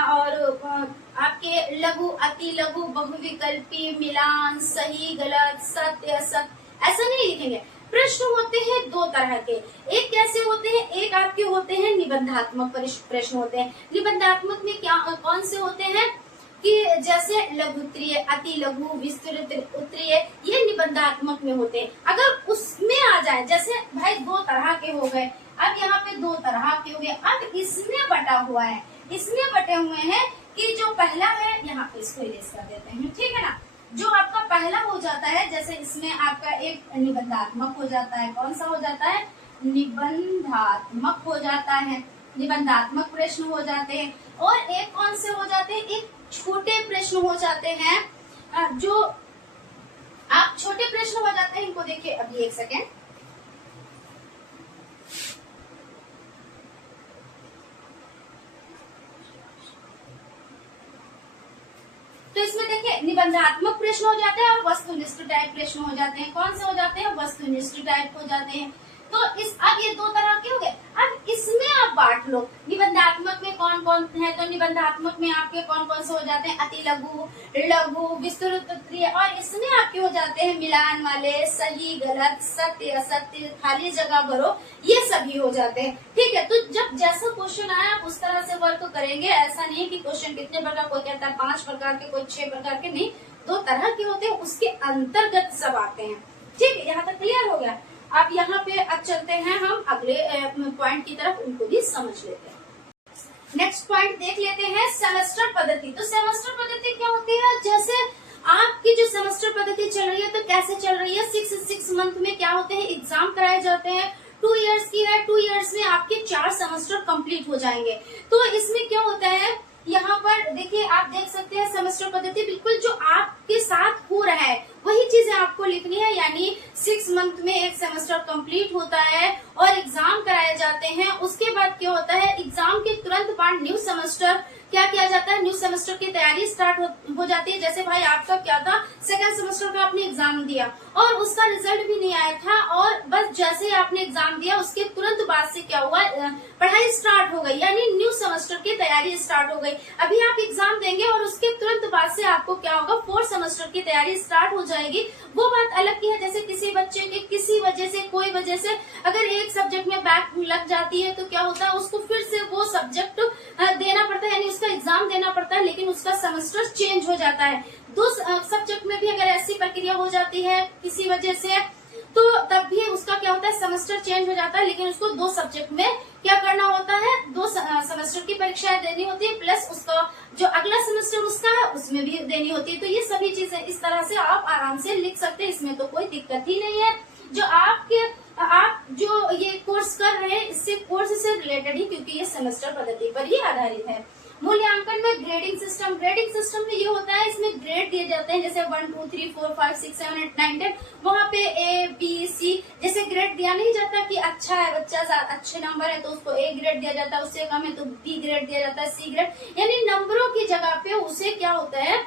और आपके लघु, अति लघु, बहुविकल्पी, मिलान, सही गलत, सत्य असत्य, ऐसा नहीं लिखेंगे। प्रश्न होते हैं दो तरह के, एक कैसे होते हैं, एक आपके होते हैं निबंधात्मक प्रश्न होते हैं। निबंधात्मक में क्या कौन से होते हैं कि जैसे लघु उत्तरीय, अति लघु, विस्तृत उत्तरीय, ये निबंधात्मक में होते हैं। अगर उसमें आ जाए, जैसे भाई दो तरह के हो गए, अब यहाँ पे दो तरह के हो गए, अब इसमें बटा हुआ है, इसमें बटे हुए हैं कि जो पहला है, यहाँ पे इसको इरेज कर देते हैं, ठीक है ना। जो आपका पहला हो जाता है, जैसे इसमें आपका एक निबंधात्मक हो जाता है, कौन सा हो जाता है, निबंधात्मक हो जाता है, निबंधात्मक प्रश्न हो जाते हैं। और एक कौन से हो जाते हैं, एक छोटे प्रश्न हो जाते हैं। जो आप छोटे प्रश्न हो जाते हैं, इनको देखिए अभी एक सेकेंड। तो इसमें देखिए निबंधात्मक प्रश्न हो जाते हैं और वस्तुनिष्ठ टाइप प्रश्न हो जाते हैं। कौन से हो जाते हैं, वस्तुनिष्ठ टाइप हो जाते हैं। तो अब ये दो तरह के हो गए। अब इसमें आप बांट लो, निबंधात्मक में कौन कौन है, तो निबंधात्मक में आपके कौन कौन से हो जाते हैं, अति लघु, लघु, विस्तृत उत्तरीय, और इसमें आपके हो जाते हैं मिलान वाले, सही गलत, सत्य असत्य, खाली जगह भरो, ये सभी हो जाते हैं। ठीक है, तो जब जैसा क्वेश्चन आया आप उस तरह से वर्क करेंगे। ऐसा नहीं है कि क्वेश्चन कितने प्रकार, कोई कहता है 5 प्रकार के, कोई 6 प्रकार के, नहीं, 2 तरह के होते हैं, उसके अंतर्गत सब आते हैं। ठीक है, यहाँ तक क्लियर हो गया। अब यहाँ पे अब चलते हैं हम अगले पॉइंट की तरफ, उनको भी समझ लेते हैं। नेक्स्ट पॉइंट देख लेते हैं, सेमेस्टर पद्धति। तो सेमेस्टर पद्धति क्या होती है, जैसे आपकी जो सेमेस्टर पद्धति चल रही है तो कैसे चल रही है, 6 मंथ में क्या होते हैं, एग्जाम कराए जाते हैं। 2 इयर्स की है, 2 इयर्स में आपके 4 सेमेस्टर कंप्लीट हो जाएंगे। तो इसमें क्या होता है, यहाँ पर देखिए आप देख सकते हैं सेमेस्टर पद्धति बिल्कुल जो आपके साथ हो रहा है वही चीजें आपको लिखनी है। यानी 6 मंथ में एक सेमेस्टर कंप्लीट होता है और एग्जाम कराए जाते हैं। उसके बाद क्या होता है, एग्जाम के तुरंत बाद न्यू सेमेस्टर क्या किया जाता है, न्यू सेमेस्टर की तैयारी स्टार्ट हो जाती है। जैसे भाई आपका क्या था, सेकंड सेमेस्टर का आपने एग्जाम दिया और उसका रिजल्ट भी नहीं आया था, और बस जैसे ही आपने एग्जाम दिया उसके तुरंत बाद से क्या हुआ, पढ़ाई स्टार्ट हो गई, यानी न्यू सेमेस्टर की तैयारी स्टार्ट हो गई। अभी आप एग्जाम देंगे और उसके तुरंत बाद से आपको क्या होगा, 4th सेमेस्टर की तैयारी स्टार्ट हो जाएगी। वो बात अलग की है, जैसे किसी बच्चे के किसी वजह से, कोई वजह से अगर एक सब्जेक्ट में बैक लग जाती है तो क्या होता है, उसको फिर से वो सब्जेक्ट देना पड़ता है, यानी उसका एग्जाम देना पड़ता है, लेकिन उसका सेमेस्टर चेंज हो जाता है। 2 सब्जेक्ट में भी अगर ऐसी प्रक्रिया हो जाती है किसी वजह से, तो तब भी उसका क्या होता है, सेमेस्टर चेंज हो जाता है, लेकिन उसको 2 सब्जेक्ट में क्या करना होता है, 2 सेमेस्टर की परीक्षाएं देनी होती है, प्लस उसका जो अगला सेमेस्टर उसका है उसमें भी देनी होती है। तो ये सभी चीजें इस तरह से आप आराम से लिख सकते हैं, इसमें तो कोई दिक्कत ही नहीं है। जो आप जो ये कोर्स कर रहे हैं इससे कोर्स से रिलेटेड ही, क्योंकि ये सेमेस्टर पद्धति पर ही आधारित है। मूल्यांकन में ग्रेडिंग सिस्टम में ये होता है, इसमें ग्रेड दिए जाते हैं, जैसे 1 2 3 4 5 6 7 8 9 10, वहाँ पे A B C जैसे ग्रेड दिया नहीं जाता कि अच्छा है बच्चा, अच्छे नंबर है तो उसको A ग्रेड दिया जाता है, उससे कम है तो B ग्रेड दिया जाता है, C ग्रेड, यानी नंबरों की जगह पे उसे क्या होता है,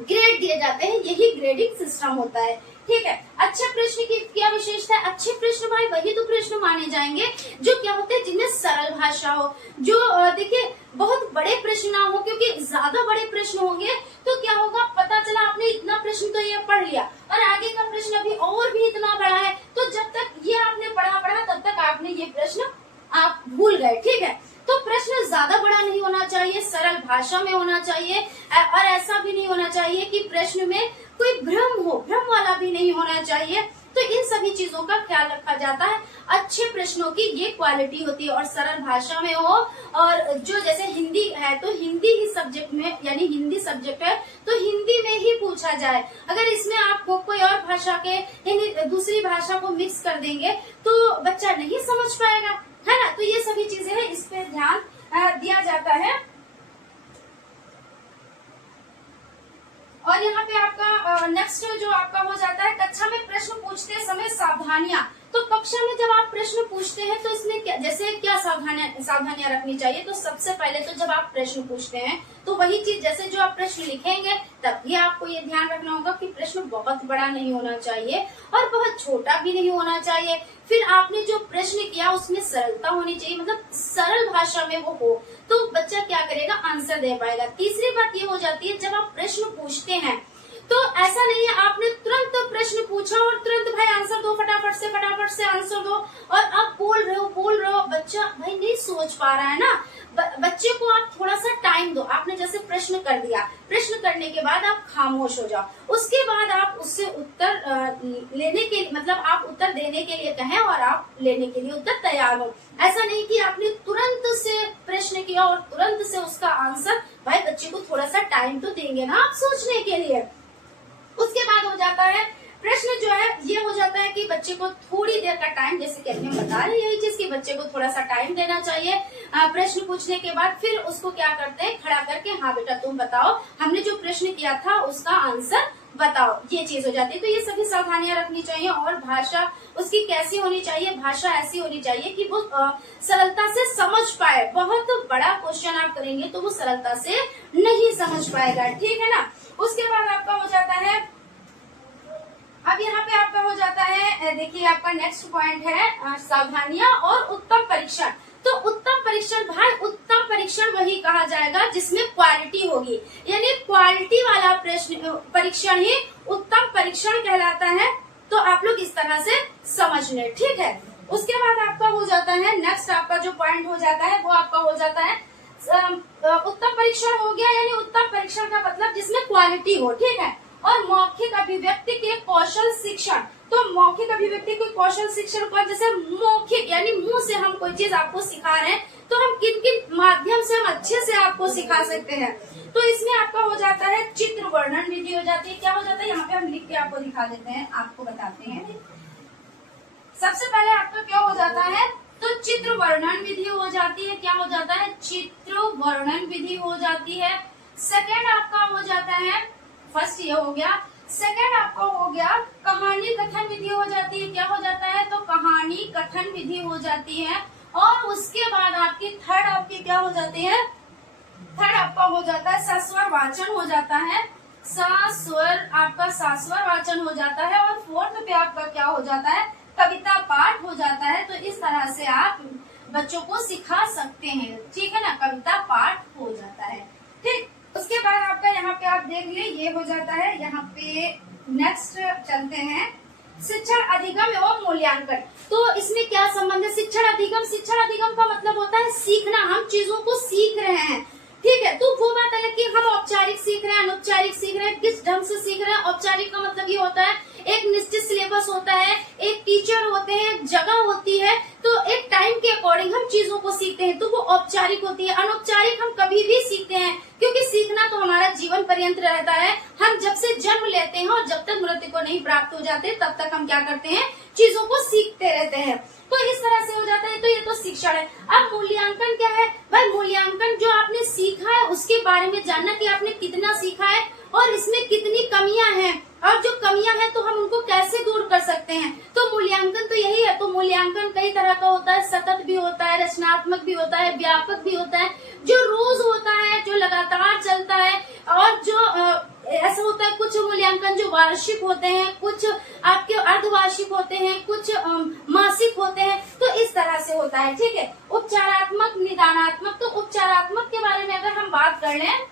ग्रेड दिए जाते हैं। यही ग्रेडिंग सिस्टम होता है। ठीक है, अच्छे प्रश्न की क्या विशेषता है, अच्छे प्रश्न भाई वही तो प्रश्न माने जाएंगे जो क्या होते हैं, जिनमें सरल भाषा हो, जो देखिए बहुत बड़े प्रश्न ना हो, क्योंकि ज्यादा बड़े प्रश्न होंगे तो क्या होगा, पता चला आपने इतना प्रश्न तो ये पढ़ लिया और आगे का प्रश्न अभी और भी इतना बड़ा है, तो जब तक ये प्रश्न आप भूल गए। ठीक है, तो प्रश्न ज्यादा बड़ा नहीं होना चाहिए, सरल भाषा में होना चाहिए और ऐसा भी नहीं होना चाहिए कि प्रश्न में कोई भ्रम हो, भ्रम वाला भी नहीं होना चाहिए। तो इन सभी चीजों का ख्याल रखा जाता है। अच्छे प्रश्नों की ये क्वालिटी होती है और सरल भाषा में हो, और जो जैसे हिंदी है तो हिंदी ही सब्जेक्ट में, यानी हिंदी सब्जेक्ट है तो हिंदी में ही पूछा जाए। अगर इसमें आप कोई और भाषा के यानी दूसरी भाषा को मिक्स कर देंगे तो बच्चा नहीं समझ पाएगा, है ना। तो ये सभी चीजें हैं, इस पे ध्यान दिया जाता है। और यहाँ पे आपका नेक्स्ट जो आपका हो जाता है, कक्षा में प्रश्न पूछते समय सावधानियां। तो कक्षा में जब आप प्रश्न पूछते हैं तो इसमें जैसे क्या सावधानियां रखनी चाहिए। तो सबसे पहले तो जब आप प्रश्न पूछते हैं तो वही चीज, जैसे जो आप प्रश्न लिखेंगे तभी आपको ये ध्यान रखना होगा कि प्रश्न बहुत बड़ा नहीं होना चाहिए और बहुत छोटा भी नहीं होना चाहिए। फिर आपने जो प्रश्न किया उसमें सरलता होनी चाहिए, मतलब सरल भाषा में वो हो तो बच्चा क्या करेगा, आंसर दे पाएगा। तीसरी बात ये हो जाती है, जब आप प्रश्न पूछते हैं तो ऐसा नहीं है आपने तुरंत प्रश्न पूछा और तुरंत भाई आंसर दो, फटाफट से आंसर दो, और आप बोल रहे हो, बच्चा भाई नहीं सोच पा रहा है ना। बच्चे को आप थोड़ा सा टाइम दो। आपने जैसे प्रश्न कर दिया, प्रश्न करने के बाद आप खामोश हो जाओ, उसके बाद आप उससे उत्तर लेने के, मतलब आप उत्तर देने के लिए कहें और आप लेने के लिए उत्तर तैयार हो। ऐसा नहीं कि आपने तुरंत से प्रश्न किया और तुरंत से उसका आंसर। भाई बच्चे को थोड़ा सा टाइम तो देंगे ना आप सोचने के लिए। उसके बाद हो जाता है प्रश्न जो है, ये हो जाता है कि बच्चे को थोड़ी देर का टाइम, जैसे कि हम बता रहे हैं यही चीज कि बच्चे को थोड़ा सा टाइम देना चाहिए। प्रश्न पूछने के बाद फिर उसको क्या करते हैं, खड़ा करके हाँ बेटा तुम बताओ, हमने जो प्रश्न किया था उसका आंसर बताओ, ये चीज हो जाती है। तो ये सभी सावधानियां रखनी चाहिए। और भाषा उसकी कैसी होनी चाहिए, भाषा ऐसी होनी चाहिए कि वो सरलता से समझ पाए। बहुत बड़ा क्वेश्चन आप करेंगे तो वो सरलता से नहीं समझ पाएगा, ठीक है ना। उसके बाद आपका हो जाता है, अब यहाँ पे आपका हो जाता है, देखिए आपका नेक्स्ट पॉइंट है सावधानियां और उत्तम परीक्षण। तो उत्तम परीक्षण, भाई उत्तम परीक्षण वही कहा जाएगा जिसमें क्वालिटी होगी, यानी क्वालिटी वाला प्रश्न परीक्षण ही उत्तम परीक्षण कहलाता है। तो आप लोग इस तरह से समझ लें, ठीक है। उसके बाद आपका हो जाता है नेक्स्ट, आपका जो पॉइंट हो जाता है वो आपका हो जाता है उत्तम परीक्षण हो गया, यानी उत्तम परीक्षण का मतलब जिसमें क्वालिटी हो, ठीक है। और मौखिक अभिव्यक्ति के कौशल शिक्षण। तो मौखिक अभिव्यक्ति के कौशल शिक्षण का, जैसे मौखिक यानी मुंह से हम कोई चीज आपको सिखा रहे हैं तो हम किन किन माध्यम से हम अच्छे से आपको सिखा सकते हैं। तो इसमें आपका हो जाता है चित्र वर्णन विधि हो जाती है। क्या हो जाता है, यहाँ पे हम लिख के आपको दिखा देते हैं, आपको बताते हैं। सबसे पहले आपका क्या हो जाता है, तो चित्र वर्णन विधि हो जाती है। क्या हो जाता है, चित्र वर्णन विधि हो जाती है। सेकेंड आपका हो जाता है, फर्स्ट ये हो गया। सेकेंड आपका हो गया कहानी कथन विधि हो जाती है। क्या हो जाता है, तो कहानी कथन विधि हो जाती है। और उसके बाद आपकी थर्ड आपकी क्या हो जाती है, थर्ड आपका हो जाता है सस्वर वाचन हो जाता है। सस्वर आपका सस्वर वाचन हो जाता है। और फोर्थ पे आपका क्या हो जाता है, कविता पाठ हो जाता है। तो इस तरह से आप बच्चों को सिखा सकते हैं, ठीक है ना, कविता पाठ हो जाता है, ठीक। उसके बाद आपका यहाँ पे आप देख लिए ये हो जाता है। यहाँ पे नेक्स्ट चलते हैं, शिक्षण अधिगम एवं मूल्यांकन। तो इसमें क्या संबंध है, शिक्षण अधिगम का मतलब होता है सीखना, हम चीजों को सीख रहे हैं, ठीक है। तो वो बात अलग कि हम औपचारिक सीख रहे हैं, अनौपचारिक सीख रहे हैं, किस ढंग से सीख रहे हैं। औपचारिक का मतलब ये होता है एक निश्चित सिलेबस होता है, एक टीचर होते हैं, एक जगह होती है, तो एक टाइम के अकॉर्डिंग हम चीजों को सीखते हैं, तो वो औपचारिक होती है। अनौपचारिक हम कभी भी सीखते हैं, क्योंकि सीखना तो हमारा जीवन पर्यंत रहता है। हम जब से जन्म लेते हैं और जब तक मृत्यु को नहीं प्राप्त हो जाते तब तक हम क्या करते हैं, चीजों को सीखते रहते हैं। तो इस तरह से हो जाता है। तो ये तो शिक्षण है। अब मूल्यांकन क्या है, भाई मूल्यांकन जो आपने सीखा है उसके बारे में जानना कि आपने कितना सीखा है और इसमें कितनी कमियां हैं, और जो कमियां हैं तो हम उनको कैसे दूर कर सकते हैं। तो मूल्यांकन तो यही है। तो मूल्यांकन कई तरह का होता है, सतत भी होता है, रचनात्मक भी होता है, व्यापक भी होता है, जो रोज होता है, जो लगातार चलता है, और जो ऐसा होता है कुछ मूल्यांकन जो वार्षिक होते हैं, कुछ आपके अर्धवार्षिक होते हैं, कुछ मासिक होते हैं। तो इस तरह से होता है, ठीक है। उपचारात्मक, निदानात्मक। तो उपचारात्मक के बारे में अगर हम बात कर लें,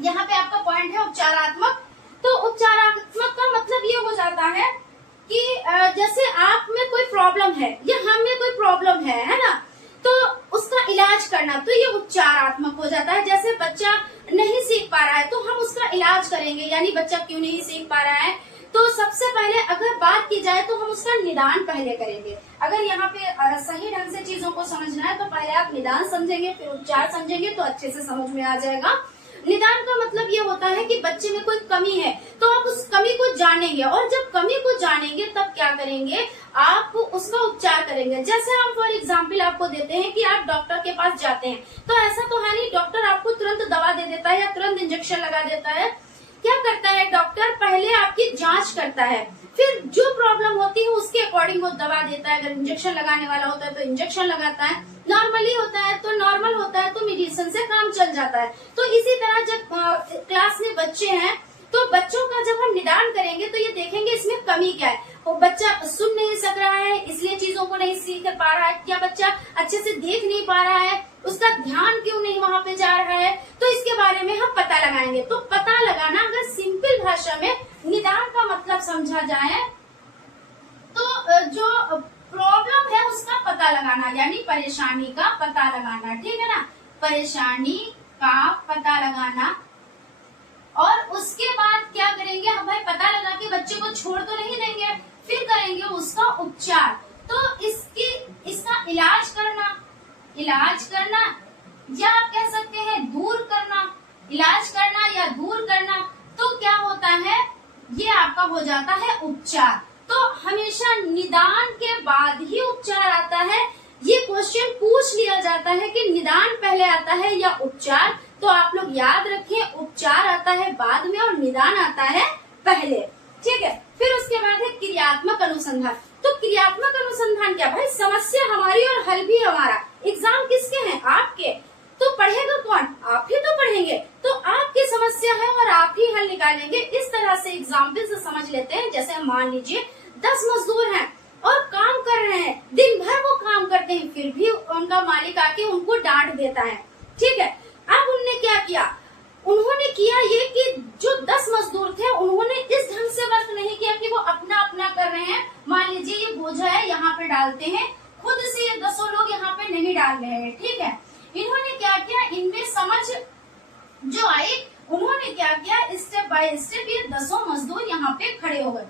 यहाँ पे आपका पॉइंट है उपचारात्मक। तो उपचारात्मक का मतलब ये हो जाता है कि जैसे आप में कोई प्रॉब्लम है या हम में कोई प्रॉब्लम है ना, तो उसका इलाज करना, तो ये उपचारात्मक हो जाता है। जैसे बच्चा नहीं सीख पा रहा है तो हम उसका इलाज करेंगे, यानी बच्चा क्यों नहीं सीख पा रहा है, तो सबसे पहले अगर बात की जाए तो हम उसका निदान पहले करेंगे। अगर यहाँ पे सही ढंग से चीजों को समझना है तो पहले आप निदान समझेंगे, फिर उपचार समझेंगे, तो अच्छे से समझ में आ जाएगा। निदान का मतलब ये होता है कि बच्चे में कोई कमी है तो आप उस कमी को जानेंगे, और जब कमी को जानेंगे तब क्या करेंगे, आप उसका उपचार करेंगे। जैसे हम फॉर एग्जाम्पल आपको देते हैं कि आप डॉक्टर के पास जाते हैं, तो ऐसा तो है नहीं डॉक्टर आपको तुरंत दवा दे देता है या तुरंत इंजेक्शन लगा देता है। क्या करता है डॉक्टर, पहले आपकी जांच करता है, फिर जो प्रॉब्लम होती है उसके अकॉर्डिंग वो दवा देता है। अगर इंजेक्शन लगाने वाला होता है तो इंजेक्शन लगाता है, नॉर्मली होता है तो नॉर्मल होता है तो मेडिसिन से काम चल जाता है। तो इसी तरह जब क्लास में बच्चे हैं तो बच्चों का जब हम निदान करेंगे तो ये देखेंगे इसमें कमी क्या है। वो बच्चा सुन नहीं सक रहा है इसलिए चीजों को नहीं सीख पा रहा है, क्या बच्चा अच्छे से देख नहीं पा रहा है, उसका ध्यान क्यों नहीं वहाँ पे जा रहा है, तो इसके बारे में हम पता लगाएंगे। तो पता लगाना अगर सिंपल भाषा में निदान का मतलब समझा जाए तो जो प्रॉब्लम है उसका पता लगाना, यानी परेशानी का पता लगाना, ठीक है ना, परेशानी का पता लगाना। और उसके बाद क्या करेंगे हम भाई, पता लगा के बच्चे को छोड़ तो नहीं देंगे, फिर करेंगे उसका उपचार। तो इसका इलाज करना या आप कह सकते हैं दूर करना, इलाज करना या दूर करना, तो क्या होता है, ये आपका हो जाता है उपचार। तो हमेशा निदान के बाद ही उपचार आता है। ये क्वेश्चन पूछ लिया जाता है कि निदान पहले आता है या उपचार, तो आप लोग याद रखें उपचार आता है बाद में और निदान आता है पहले, ठीक है। फिर उसके बाद है क्रियात्मक अनुसंधान। तो क्रियात्मक अनुसंधान क्या भाई, समस्या हमारी और हल भी हमारा। एग्जाम किसके हैं, आपके, तो पढ़ेगा कौन, आप ही तो पढ़ेंगे, तो आपकी समस्या है और आप ही हल निकालेंगे। इस तरह से एग्जाम्पल से समझ लेते हैं। जैसे मान लीजिए 10 मजदूर हैं और काम कर रहे हैं, दिन भर वो काम करते हैं, फिर भी उनका मालिक आके उनको डांट देता है, ठीक है। अब उनने क्या किया, उन्होंने किया ये कि जो 10 मजदूर थे उन्होंने इस ढंग से वर्क नहीं किया कि वो अपना अपना कर रहे हैं। मान लीजिए ये बोझा है यहाँ पे डालते हैं, खुद से ये 10 लोग यहाँ पे नहीं डाल रहे हैं, ठीक है। इन्होंने क्या किया, इनमें समझ जो आई, उन्होंने क्या किया, स्टेप बाय स्टेप ये 10 मजदूर यहाँ पे खड़े हो गए,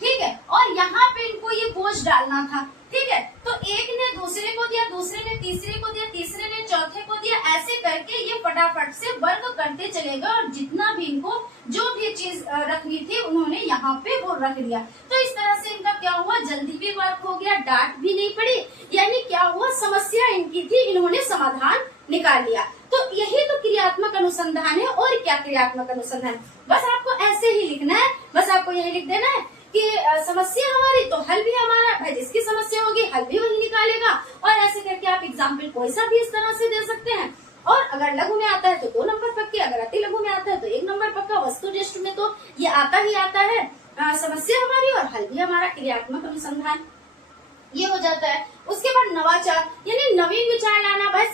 ठीक है। और यहाँ पे इनको ये बोझ डालना था, ठीक है। तो एक ने दूसरे को दिया, दूसरे ने तीसरे को दिया, तीसरे ने चौथे को दिया, ऐसे करके ये फटाफट से वर्क करते चले गए और जितना भी इनको जो भी चीज रखनी थी उन्होंने यहाँ पे वो रख दिया। तो इस तरह से इनका क्या हुआ, जल्दी भी वर्क हो गया, डांट भी नहीं पड़ी, यानी क्या हुआ, समस्या इनकी थी, इन्होंने समाधान निकाल लिया। तो यही तो क्रियात्मक अनुसंधान है। और क्या क्रियात्मक अनुसंधान, बस आपको ऐसे ही लिखना है, बस आपको यही लिख देना है कि समस्या हमारी तो हल भी हमारा, भाई जिसकी समस्या होगी हल भी वही निकालेगा। और ऐसे करके आप एग्जाम्पल कोई सा भी इस तरह से दे सकते हैं। और अगर लघु में आता है तो 2 नंबर पक्के, अगर अति लघु में आता है तो 1 नंबर पक्का। वस्तुनिष्ठ में तो ये आता ही आता है, समस्या हमारी और हल भी हमारा, क्रियात्मक अनुसंधान ये हो जाता है। उसके बाद नवाचार यानी नवीन विचार लाना। भाई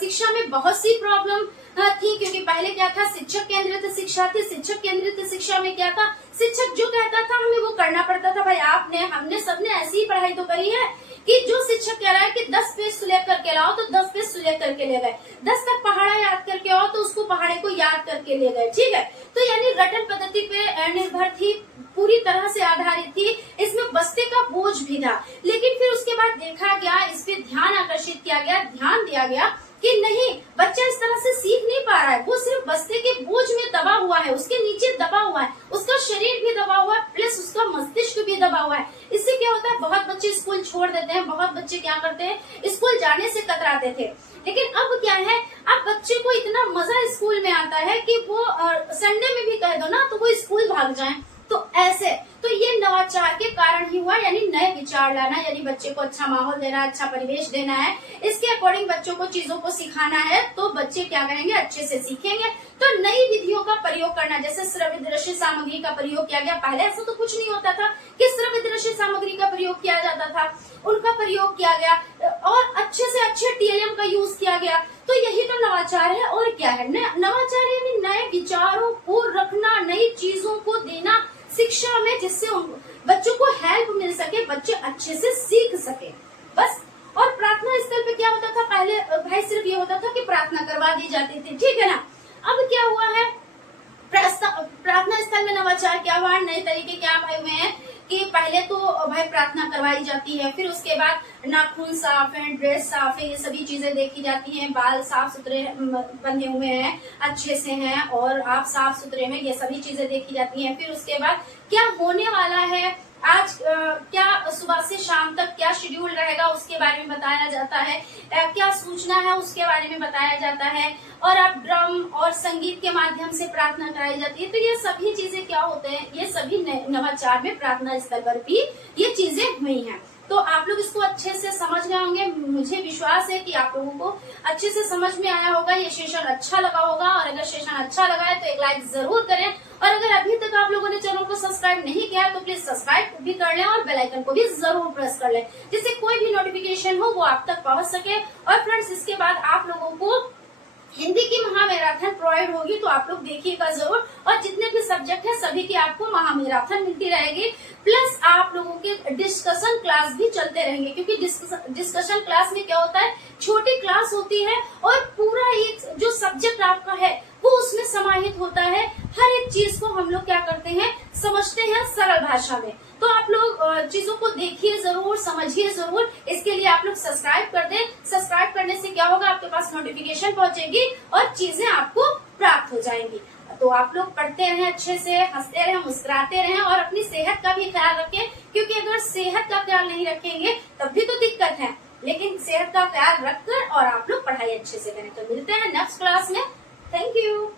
शिक्षा में बहुत सी प्रॉब्लम थी, क्योंकि पहले क्या था, शिक्षक केंद्रित शिक्षा थी। शिक्षक केंद्रित शिक्षा में क्या था, शिक्षक जो कहता था हमें वो करना पड़ता था। भाई आपने हमने सबने ऐसी ही पढ़ाई तो करी है कि जो शिक्षक कह रहा है कि 10 पेज सुलेख करके लाओ तो 10 पेज सुलेख करके ले गए, 10 तक पहाड़ा याद करके आओ तो उसको पहाड़े को याद करके ले गए, ठीक है। तो यानी रटन पद्धति पे निर्भर थी, पूरी तरह से आधारित थी, इसमें बस्ते का बोझ भी था। लेकिन फिर उसके बाद देखा गया, इस पे ध्यान आकर्षित किया गया, ध्यान दिया गया कि नहीं, बच्चा इस तरह से सीख नहीं पा रहा है, वो सिर्फ बस्ते के बोझ में दबा हुआ है, उसके नीचे दबा हुआ है, उसका शरीर भी दबा हुआ है, प्लस उसका मस्तिष्क भी दबा हुआ है। इससे क्या होता है, बहुत बच्चे स्कूल छोड़ देते हैं, बहुत बच्चे क्या करते हैं, स्कूल जाने से कतराते थे। लेकिन अब क्या है, अब बच्चे को इतना मजा स्कूल में आता है कि वो संडे में भी कह दो ना तो वो स्कूल भाग जाए। तो ऐसे तो ये नवाचार के कारण ही हुआ, यानी नए विचार लाना, यानी बच्चे को अच्छा माहौल देना, अच्छा परिवेश देना है, इसके अकॉर्डिंग बच्चों को चीजों को सिखाना है, तो बच्चे क्या करेंगे, अच्छे से सीखेंगे। तो नई विधियों का प्रयोग करना, जैसे श्रव्य दृश्य सामग्री का प्रयोग किया गया। पहले ऐसा तो कुछ नहीं होता था कि श्रव्य दृश्य सामग्री का प्रयोग किया जाता था, उनका प्रयोग किया गया और अच्छे से अच्छे TLM का यूज किया गया। तो यही तो नवाचार है। और क्या है नवाचार, यानी नए विचारों को रखना, नई चीजों को देना, शिक्षा में, जिससे बच्चों को हेल्प मिल सके, बच्चे अच्छे से सीख सके बस। और प्रार्थना स्थल पे क्या होता था पहले भाई, सिर्फ ये होता था कि प्रार्थना करवा दी जाती थी, ठीक है ना। अब क्या हुआ है, प्रार्थना स्थल में नवाचार क्या हुआ, नए तरीके क्या भाई हुए हैं कि पहले तो भाई प्रार्थना करवाई जाती है, फिर उसके बाद नाखून साफ है, ड्रेस साफ है, ये सभी चीजें देखी जाती हैं, बाल साफ सुथरे बंधे हुए हैं, अच्छे से हैं और आप साफ सुथरे हैं, ये सभी चीजें देखी जाती हैं। फिर उसके बाद क्या होने वाला है आज, क्या सुबह से शाम तक क्या शेड्यूल रहेगा उसके बारे में बताया जाता है, क्या सूचना है उसके बारे में बताया जाता है, और अब ड्रम और संगीत के माध्यम से प्रार्थना कराई जाती है। तो ये सभी चीजें क्या होते हैं, ये सभी नवाचार में प्रार्थना स्थल पर भी ये चीजें हुई हैं। तो आप लोग इसको अच्छे से समझ गए होंगे, मुझे विश्वास है कि आप लोगों को अच्छे से समझ में आया होगा, ये सेशन अच्छा लगा होगा। और अगर सेशन अच्छा लगा है तो एक लाइक जरूर करें, और अगर अभी तक आप लोगों ने चैनल को सब्सक्राइब नहीं किया है तो प्लीज सब्सक्राइब भी कर लें और बेल आइकन को भी जरूर प्रेस कर लें, जिससे कोई भी नोटिफिकेशन हो वो आप तक पहुंच सके। और फ्रेंड्स, इसके बाद आप लोगों को हिंदी की महामैराथन प्रोवाइड होगी, तो आप लोग देखिएगा जरूर। और जितने भी सब्जेक्ट है सभी की आपको महामैराथन मिलती रहेगी, प्लस आप लोगों के डिस्कशन क्लास भी चलते रहेंगे, क्योंकि डिस्कशन क्लास में क्या होता है, छोटी क्लास होती है और पूरा एक जो सब्जेक्ट आपका है वो उसमें समाहित होता है। हर एक चीज को हम लोग क्या करते हैं, समझते हैं सरल भाषा में। तो आप लोग चीजों को देखिए जरूर, समझिए जरूर। इसके लिए आप लोग सब्सक्राइब कर दें। सब्सक्राइब करने से क्या होगा, आपके पास नोटिफिकेशन पहुंचेगी और चीजें आपको प्राप्त हो जाएंगी। तो आप लोग पढ़ते रहें, अच्छे से हंसते रहें, मुस्कुराते रहें और अपनी सेहत का भी ख्याल रखें, क्योंकि अगर सेहत का ख्याल नहीं रखेंगे तब भी तो दिक्कत है। लेकिन सेहत का ख्याल रखकर और आप लोग पढ़ाई अच्छे से करें। तो मिलते हैं नेक्स्ट क्लास में। Thank you.